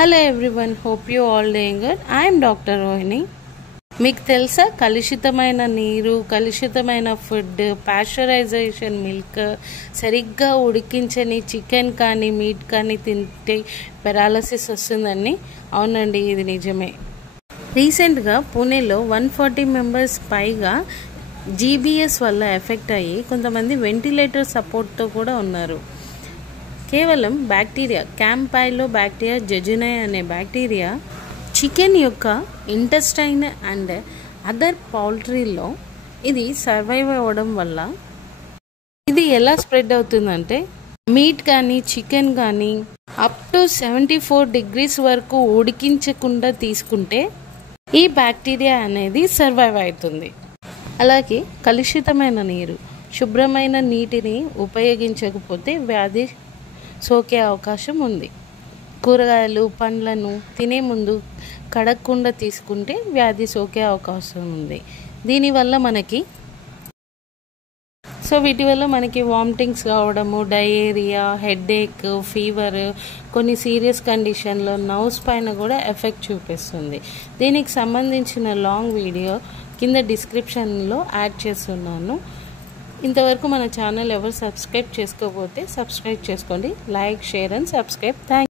Hello everyone, hope you all doing good. I am Dr. Rohini. మీకు తెలుసా కలుషితమైన నీరు, కలుషితమైన ఫుడ్, పాస్చరైజేషన్ మిల్క్, సరిగ్గా ఉడికించని చికెన్ కానీ మీట్ కానీ తింటే పెరాలసిస్ వస్తుందని? అవునండి, ఇది నిజమే. రీసెంట్గా పూణేలో 140 మెంబర్స్ పైగా జీబీఎస్ వల్ల ఎఫెక్ట్ అయ్యి కొంతమంది వెంటిలేటర్ సపోర్ట్తో కూడా ఉన్నారు. కేవలం బ్యాక్టీరియా క్యాంపైలో బ్యాక్టీరియా జెజునై అనే బ్యాక్టీరియా చికెన్ యొక్క ఇంటెస్టైన్ అండ్ అదర్ పౌల్ట్రీలో ఇది సర్వైవ్ అవ్వడం వల్ల ఇది ఎలా స్ప్రెడ్ అవుతుందంటే, మీట్ కానీ చికెన్ కానీ అప్ టు 74 degrees వరకు ఉడికించకుండా తీసుకుంటే ఈ బ్యాక్టీరియా అనేది సర్వైవ్ అవుతుంది. అలాగే కలుషితమైన నీరు, శుభ్రమైన నీటిని ఉపయోగించకపోతే వ్యాధి సోకే అవకాశం ఉంది. కూరగాయలు పండ్లను తినే ముందు కడగకుండా తీసుకుంటే వ్యాధి సోకే అవకాశం ఉంది. దీనివల్ల వీటి వల్ల మనకి వామిటింగ్స్ కావడము, డయేరియా, హెడేక్, ఫీవర్, కొన్ని సీరియస్ కండిషన్లో నర్వ్స్ పైన కూడా ఎఫెక్ట్ చూపిస్తుంది. దీనికి సంబంధించిన లాంగ్ వీడియో కింద డిస్క్రిప్షన్లో యాడ్ చేస్తున్నాను. ఇంతవరకు మన ఛానల్ ఎవరు సబ్స్క్రైబ్ చేసుకోకపోతే సబ్స్క్రైబ్ చేసుకోండి. Like, share and subscribe. Thank